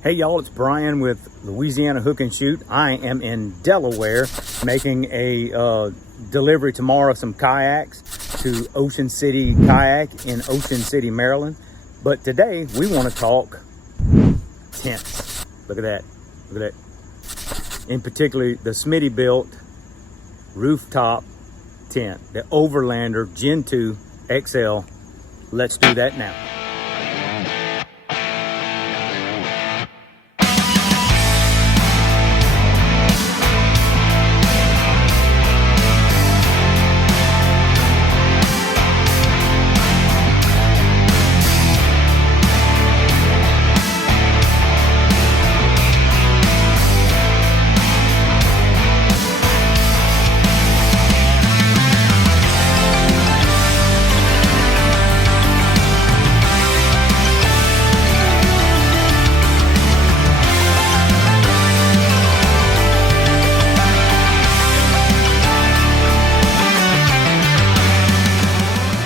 Hey y'all, it's Brian with Louisiana Hook and Shoot. I am in Delaware making a delivery tomorrow of some kayaks to Ocean City Kayak in Ocean City, Maryland. But today we want to talk tents. Look at that. Look at that. In particular, the Smittybilt Rooftop tent, the Overlander Gen2 XL. Let's do that now.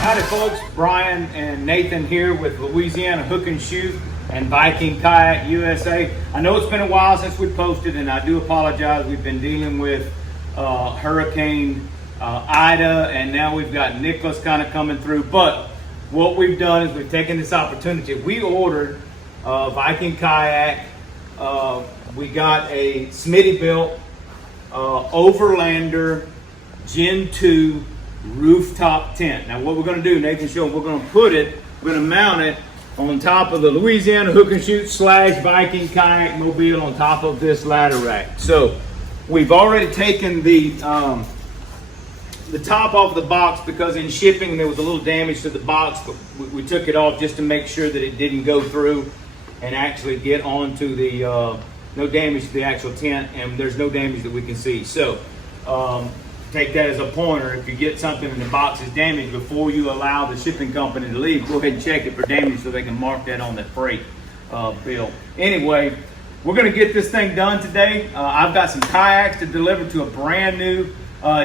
Howdy folks, Brian and Nathan here with Louisiana Hook and Shoot and Viking Kayak USA. I know it's been a while since we posted, and I do apologize. We've been dealing with Hurricane Ida, and now we've got Nicholas kind of coming through. But what we've done is we've taken this opportunity. We ordered Viking Kayak. We got a Smittybilt Overlander Gen 2 rooftop tent. Now what we're going to do, Nathan showed, we're going to mount it on top of the Louisiana Hook and Shoot / Viking Kayak Mobile on top of this ladder rack. So we've already taken the top off the box because in shipping there was a little damage to the box, but we took it off just to make sure that it didn't go through and actually get onto the no damage to the actual tent, and there's no damage that we can see. So take that as a pointer. If you get something and the box is damaged, before you allow the shipping company to leave, go ahead and check it for damage so they can mark that on the freight bill. Anyway, we're going to get this thing done today. I've got some kayaks to deliver to a brand new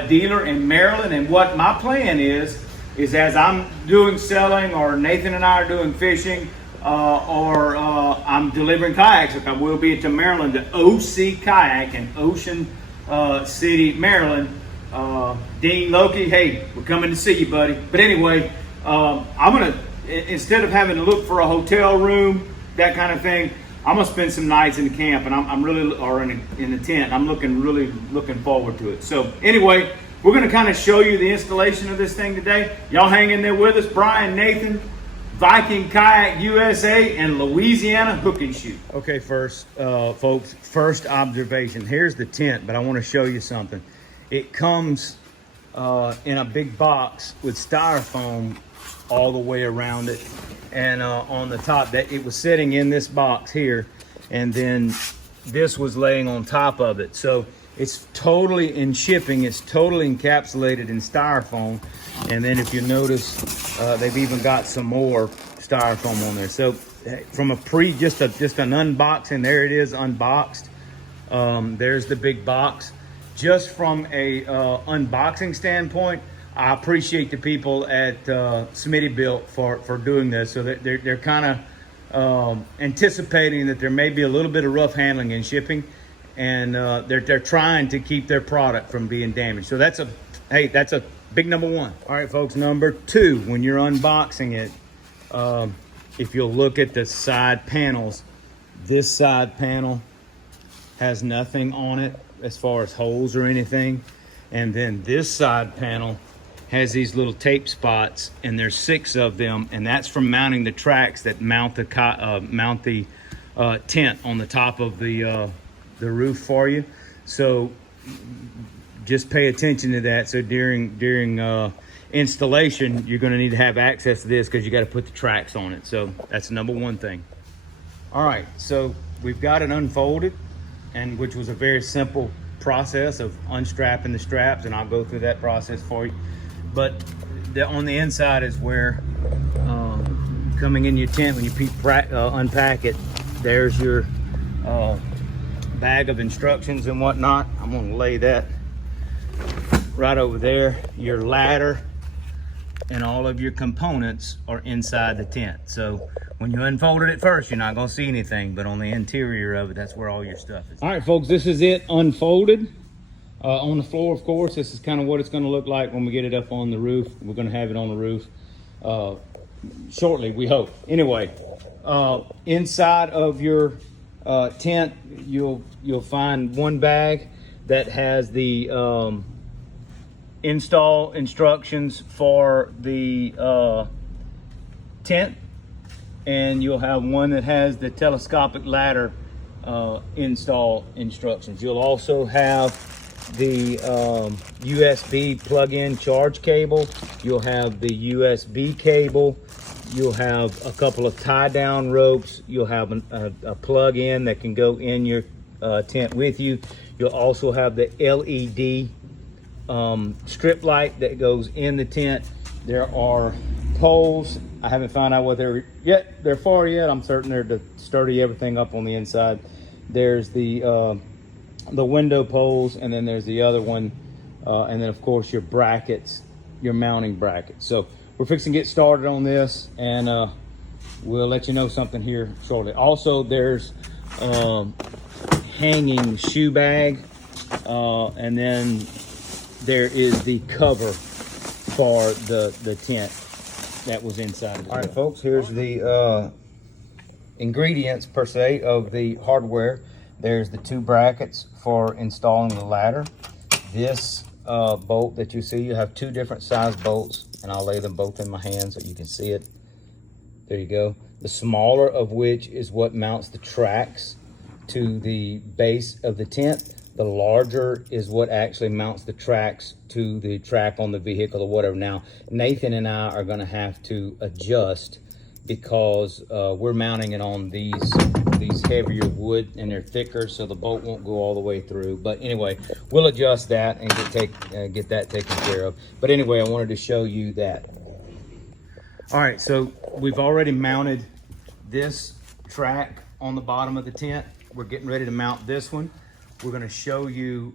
dealer in Maryland, and what my plan is as I'm doing selling, or Nathan and I are doing fishing, or I'm delivering kayaks, like I will be to Maryland, to OC Kayak in Ocean City, Maryland. Dean Loki, hey, we're coming to see you, buddy. But anyway, I'm gonna, instead of having to look for a hotel room, that kind of thing, I'm gonna spend some nights in the camp, and I'm really, or in the tent. I'm really looking forward to it. So anyway, we're gonna kind of show you the installation of this thing today. Y'all hang in there with us. Brian, Nathan, Viking Kayak USA, and Louisiana Hook and Shoot. Okay, first, folks, first observation. Here's the tent, but I want to show you something. It comes in a big box with styrofoam all the way around it, and on the top, that it was sitting in this box here, and then this was laying on top of it. So it's totally, in shipping, it's totally encapsulated in styrofoam. And then if you notice, they've even got some more styrofoam on there. So from a just an unboxing, there it is, unboxed. There's the big box. Just from a unboxing standpoint, I appreciate the people at Smittybilt for doing this. So that they're kind of anticipating that there may be a little bit of rough handling in shipping, and they're trying to keep their product from being damaged. So that's a big number one. All right, folks, number two, when you're unboxing it, if you'll look at the side panels, this side panel has nothing on it as far as holes or anything, and then this side panel has these little tape spots, and there's 6 of them, and that's from mounting the tracks that mount the tent on the top of the roof for you. So just pay attention to that. So during installation, you're going to need to have access to this because you got to put the tracks on it. So that's number one thing. All right, so we've got it unfolded, and which was a very simple process of unstrapping the straps, and I'll go through that process for you. But on the inside is where, coming in your tent, when you unpack it, there's your bag of instructions and whatnot. I'm gonna lay that right over there. Your ladder and all of your components are inside the tent. So when you unfold it at first, you're not gonna see anything, but on the interior of it, that's where all your stuff is. All right, folks, this is it unfolded. On the floor, of course, this is kind of what it's gonna look like when we get it up on the roof. We're gonna have it on the roof shortly, we hope. Anyway, inside of your tent, you'll find one bag that has the install instructions for the tent, and you'll have one that has the telescopic ladder install instructions. You'll also have the USB plug-in charge cable. You'll have the USB cable. You'll have a couple of tie-down ropes. You'll have a plug-in that can go in your tent with you. You'll also have the LED strip light that goes in the tent. There are poles. I haven't found out what they're for yet. I'm certain they're to sturdy everything up on the inside. There's the window poles, and then there's the other one, and then of course your brackets, your mounting brackets. So we're fixing to get started on this, and we'll let you know something here shortly. Also, there's hanging shoe bag, and then there is the cover for the tent that was inside. All right, folks, here's the ingredients per se of the hardware. There's the 2 brackets for installing the ladder. This bolt that you see, you have 2 different size bolts, and I'll lay them both in my hand so you can see it. There you go. The smaller of which is what mounts the tracks to the base of the tent. The larger is what actually mounts the tracks to the track on the vehicle or whatever. Now, Nathan and I are gonna have to adjust because we're mounting it on these heavier wood, and they're thicker, so the bolt won't go all the way through. But anyway, we'll adjust that and get that taken care of. But anyway, I wanted to show you that. All right, so we've already mounted this track on the bottom of the tent. We're getting ready to mount this one. We're gonna show you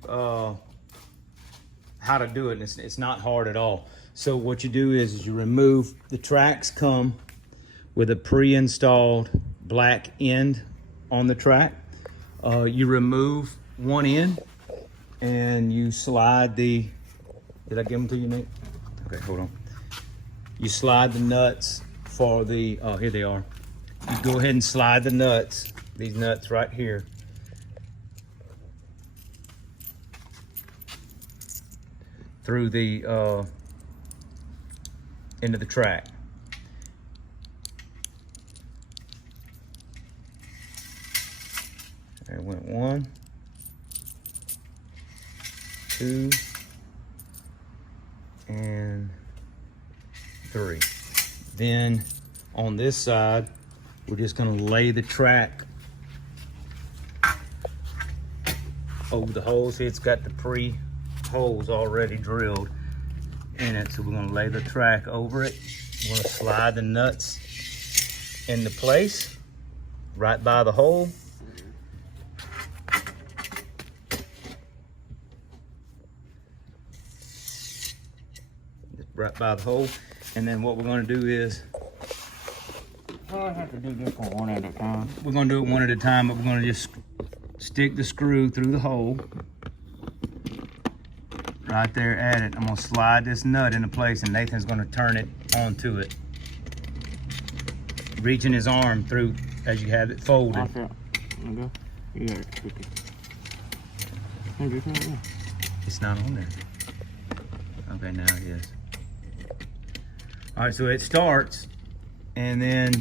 how to do it, and it's not hard at all. So what you do is you remove, the tracks come with a pre-installed black end on the track. You remove one end and you slide the, did I give them to you, Nate? Okay, hold on. You slide the nuts for the, oh, here they are. You go ahead and slide the nuts, these nuts right here, through the into the track. There went 1, 2, and 3. Then on this side, we're just gonna lay the track over the holes. See, it's got the pre-holes already drilled in it, so we're gonna lay the track over it. We're gonna slide the nuts into place right by the hole. Right by the hole, and then what we're going to do is, I have to do this one at a time. We're going to do it one at a time, but we're going to just stick the screw through the hole right there at it. I'm going to slide this nut into place, and Nathan's going to turn it onto it, reaching his arm through as you have it folded. You got it. It's not on there. Okay, now it is. All right, so it starts, and then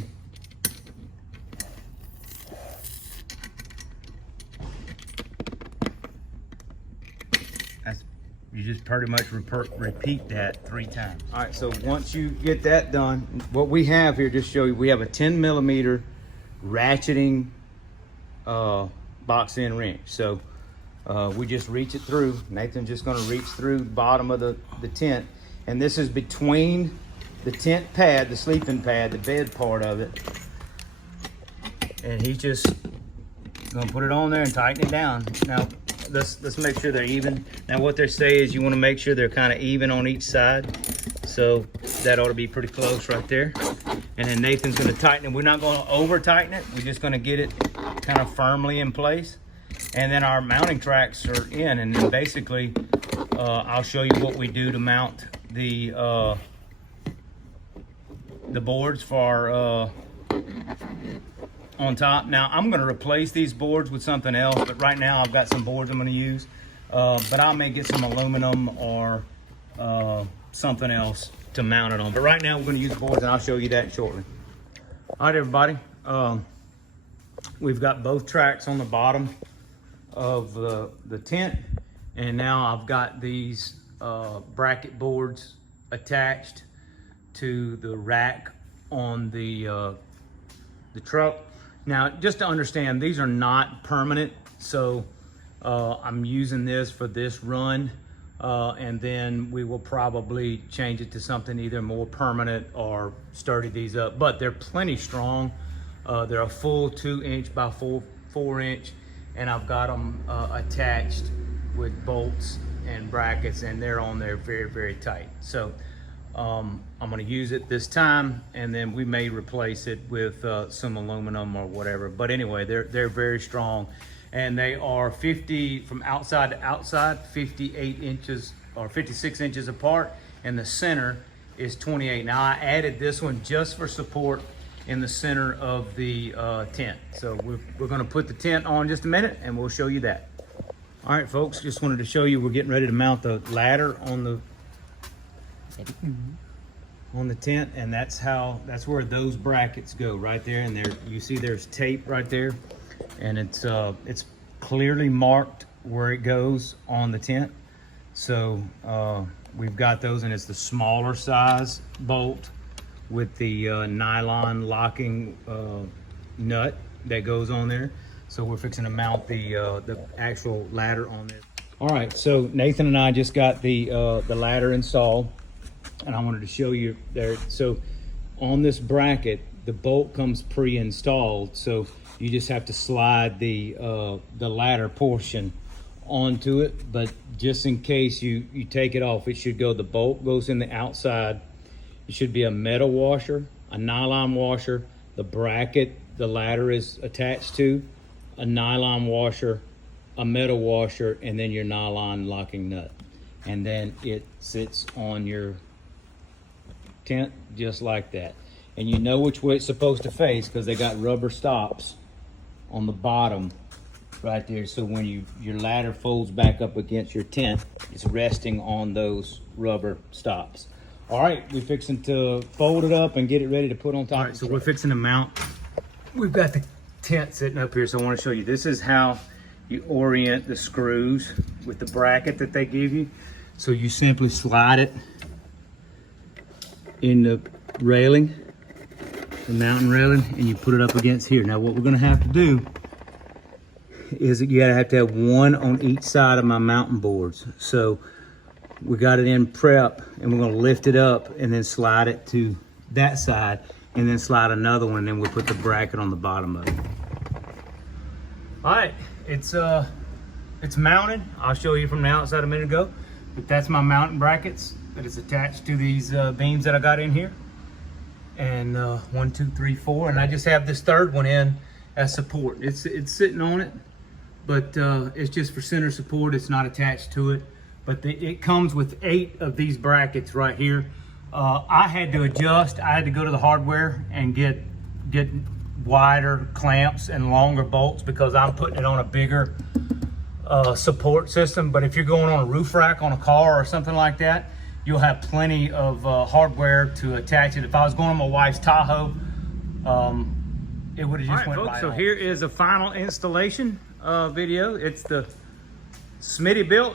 you just pretty much repeat that 3 times. All right, so once you get that done, what we have here, just show you, we have a 10mm ratcheting box end wrench. So we just reach it through. Nathan's just gonna reach through the bottom of the tent, and this is between the tent pad, the sleeping pad, the bed part of it. And he's just gonna put it on there and tighten it down. Now, let's make sure they're even. Now what they say is you wanna make sure they're kind of even on each side. So that ought to be pretty close right there. And then Nathan's gonna tighten it. We're not gonna over tighten it. We're just gonna get it kind of firmly in place. And then our mounting tracks are in. And then basically, I'll show you what we do to mount the boards for on top. Now I'm gonna replace these boards with something else, but right now I've got some boards I'm gonna use. But I may get some aluminum or something else to mount it on. But right now we're gonna use boards, and I'll show you that shortly. All right, everybody. We've got both tracks on the bottom of the tent, and now I've got these bracket boards attached to the rack on the truck. Now, just to understand, these are not permanent, so I'm using this for this run, and then we will probably change it to something either more permanent or sturdy these up. But they're plenty strong. They're a full 2" by 4" and I've got them attached with bolts and brackets, and they're on there very, very tight. So I'm gonna use it this time, and then we may replace it with some aluminum or whatever. But anyway, they're very strong, and they are 50 from outside to outside, 58 inches or 56 inches apart, and the center is 28. Now I added this one just for support in the center of the tent. So we're gonna put the tent on just a minute, and we'll show you that. All right, folks, just wanted to show you we're getting ready to mount the ladder on the tent, and that's where those brackets go right there. And there you see there's tape right there, and it's clearly marked where it goes on the tent. So we've got those, and it's the smaller size bolt with the nylon locking nut that goes on there. So we're fixing to mount the actual ladder on there. All right, so Nathan and I just got the ladder installed, and I wanted to show you there. So on this bracket, the bolt comes pre-installed, so you just have to slide the ladder portion onto it. But just in case you take it off, it should go, the bolt goes in the outside. It should be a metal washer, a nylon washer, the bracket the ladder is attached to, a nylon washer, a metal washer, and then your nylon locking nut. And then it sits on your tent just like that. And you know which way it's supposed to face because they got rubber stops on the bottom right there. So when your ladder folds back up against your tent, it's resting on those rubber stops. All right, we're fixing to fold it up and get it ready to put on top. All right, so we're fixing to mount. We've got the tent sitting up here, so I want to show you. This is how you orient the screws with the bracket that they give you. So you simply slide it in the railing, the mountain railing, and you put it up against here. Now what we're gonna have to do is that you gotta have to have one on each side of my mountain boards. So we got it in prep, and we're gonna lift it up and then slide it to that side, and then slide another one, and then we'll put the bracket on the bottom of it. All right, it's mounted. I'll show you from the outside a minute ago, but that's my mounting brackets that is attached to these beams that I got in here. And 1, 2, 3, 4, and I just have this third one in as support. It's sitting on it, but it's just for center support. It's not attached to it. But it comes with 8 of these brackets right here. I had to adjust. I had to go to the hardware and get wider clamps and longer bolts because I'm putting it on a bigger support system. But if you're going on a roof rack on a car or something like that, you'll have plenty of hardware to attach it. If I was going on my wife's Tahoe, it would have just went right. So here is a final installation video. It's the Smittybilt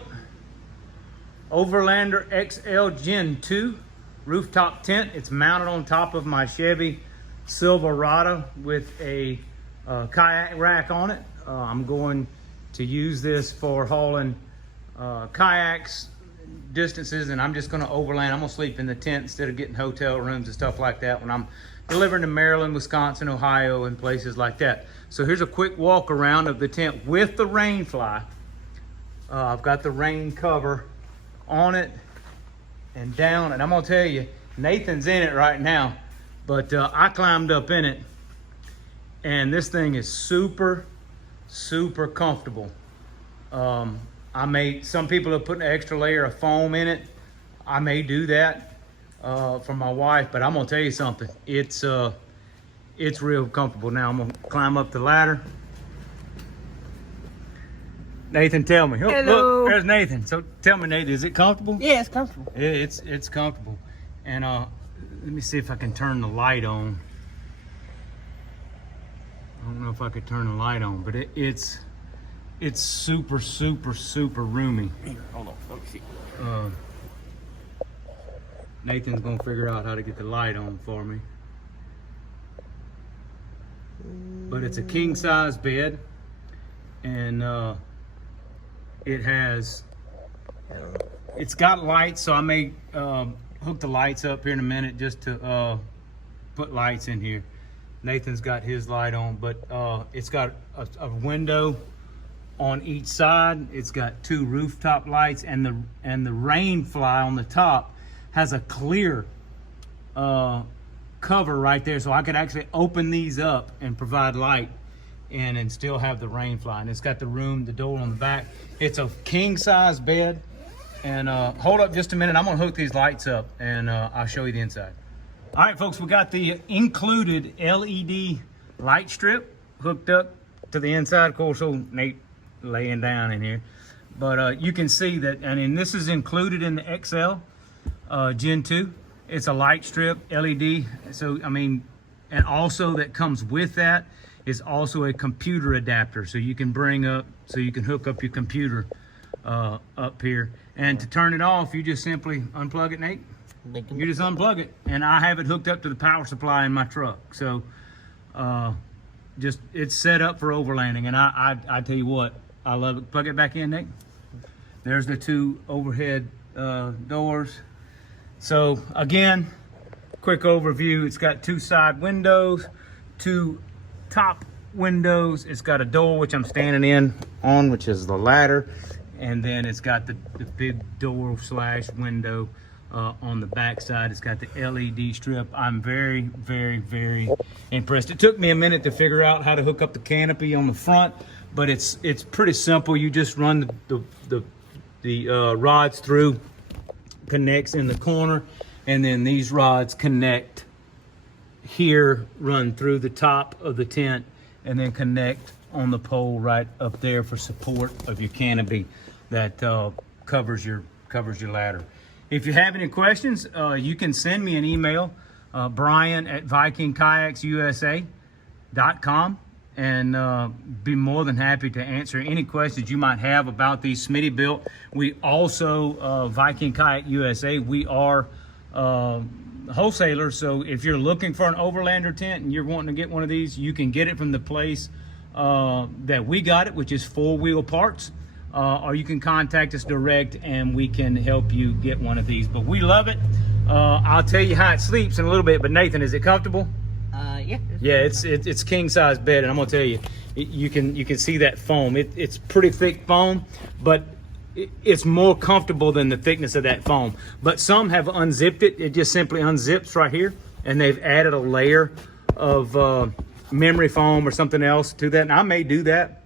Overlander XL Gen 2 rooftop tent. It's mounted on top of my Chevy Silverado with a kayak rack on it. I'm going to use this for hauling kayaks distances, and I'm just going to overland. I'm going to sleep in the tent instead of getting hotel rooms and stuff like that when I'm delivering to Maryland, Wisconsin, Ohio, and places like that. So here's a quick walk around of the tent with the rain fly. I've got the rain cover on it and down, and I'm gonna tell you, Nathan's in it right now, but I climbed up in it, and this thing is super, super comfortable. Some people have put an extra layer of foam in it. I may do that for my wife, but I'm gonna tell you something. It's real comfortable. Now I'm gonna climb up the ladder. Nathan, tell me. Oh, Hello. look, there's Nathan. So tell me, Nathan, is it comfortable? Yeah, it's comfortable. It's comfortable. And let me see if I can turn the light on. I don't know if I could turn the light on, but it's super, super, super roomy. Here, hold on. Let me see. Nathan's gonna figure out how to get the light on for me. But it's a king size bed, and it's got lights, so I may hook the lights up here in a minute just to put lights in here. Nathan's got his light on, but it's got a window on each side. It's got 2 rooftop lights, and the rain fly on the top has a clear cover right there, so I could actually open these up and provide light and still have the rain fly. And it's got the door on the back. It's a king size bed. And hold up just a minute. I'm gonna hook these lights up, and I'll show you the inside. All right, folks, we got the included LED light strip hooked up to the inside. Of course, old Nate laying down in here. But you can see that, and this is included in the XL Gen 2. It's a light strip LED. So, I mean, and also that comes with that is also a computer adapter. So you can hook up your computer up here. And to turn it off, you just simply unplug it, Nate. You just unplug it, and I have it hooked up to the power supply in my truck. So it's set up for overlanding, and I tell you what, I love it. Plug it back in, Nate. There's the 2 overhead doors. So again, quick overview. It's got 2 side windows, 2 top windows. It's got a door, which I'm standing on, which is the ladder. And then it's got the big door / window on the back side. It's got the LED strip. I'm very, very, very impressed. It took me a minute to figure out how to hook up the canopy on the front, but it's pretty simple. You just run the rods through, connects in the corner, and then these rods connect here, run through the top of the tent, and then connect on the pole right up there for support of your canopy that covers your ladder. If you have any questions, you can send me an email, brian@vikingkayaksusa.com, and be more than happy to answer any questions you might have about these Smittybilt. We also, Viking Kayak USA, we are wholesalers, so if you're looking for an Overlander tent and you're wanting to get one of these, you can get it from the place that we got it, which is 4 Wheel Parts, or you can contact us direct and we can help you get one of these. But we love it. I'll tell you how it sleeps in a little bit, but Nathan, is it comfortable? Yeah. Yeah, it's king size bed, and I'm gonna tell you, you can see that foam. It's pretty thick foam, but it's more comfortable than the thickness of that foam. But some have unzipped it. It just simply unzips right here, and they've added a layer of memory foam or something else to that. And I may do that,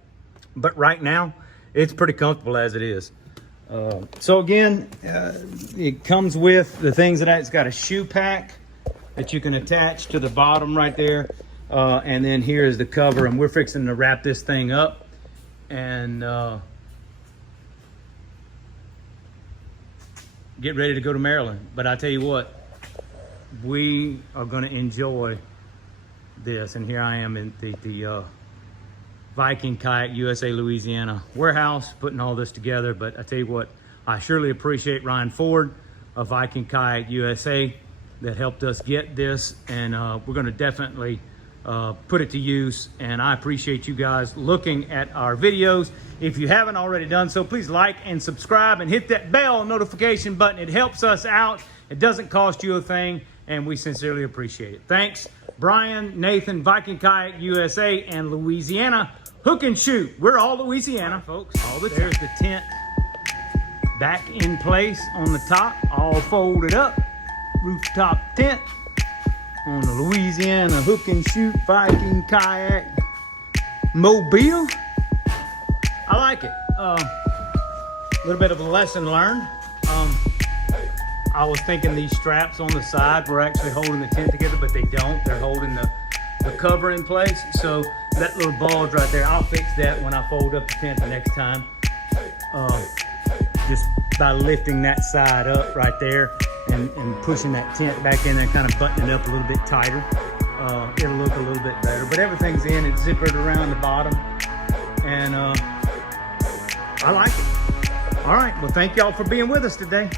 but right now it's pretty comfortable as it is. So again, it comes with the things that it's got a shoe pack that you can attach to the bottom right there, and then here is the cover, and we're fixing to wrap this thing up and get ready to go to Maryland. But I tell you what, we are going to enjoy this. And here I am in the Viking Kayak USA Louisiana warehouse putting all this together. But I tell you what, I surely appreciate Ryan Ford of Viking Kayak USA that helped us get this, and we're going to definitely put it to use. And I appreciate you guys looking at our videos. If you haven't already done so, please like and subscribe and hit that bell notification button. It helps us out. It doesn't cost you a thing, and we sincerely appreciate it. Thanks, Brian, Nathan, Viking Kayak USA, and Louisiana Hook and Shoot. We're all Louisiana, folks. There's the tent back in place on the top, all folded up. Rooftop tent on the Louisiana hook and shoot Viking kayak mobile. I like it. A little bit of a lesson learned. I was thinking these straps on the side were actually holding the tent together, but they don't. They're holding the cover in place. So that little bulge right there, I'll fix that when I fold up the tent the next time. Just by lifting that side up right there and pushing that tent back in there, kind of buttoning it up a little bit tighter. It'll look a little bit better. But everything's in, it's zippered around the bottom. And I like it. All right, well, thank y'all for being with us today.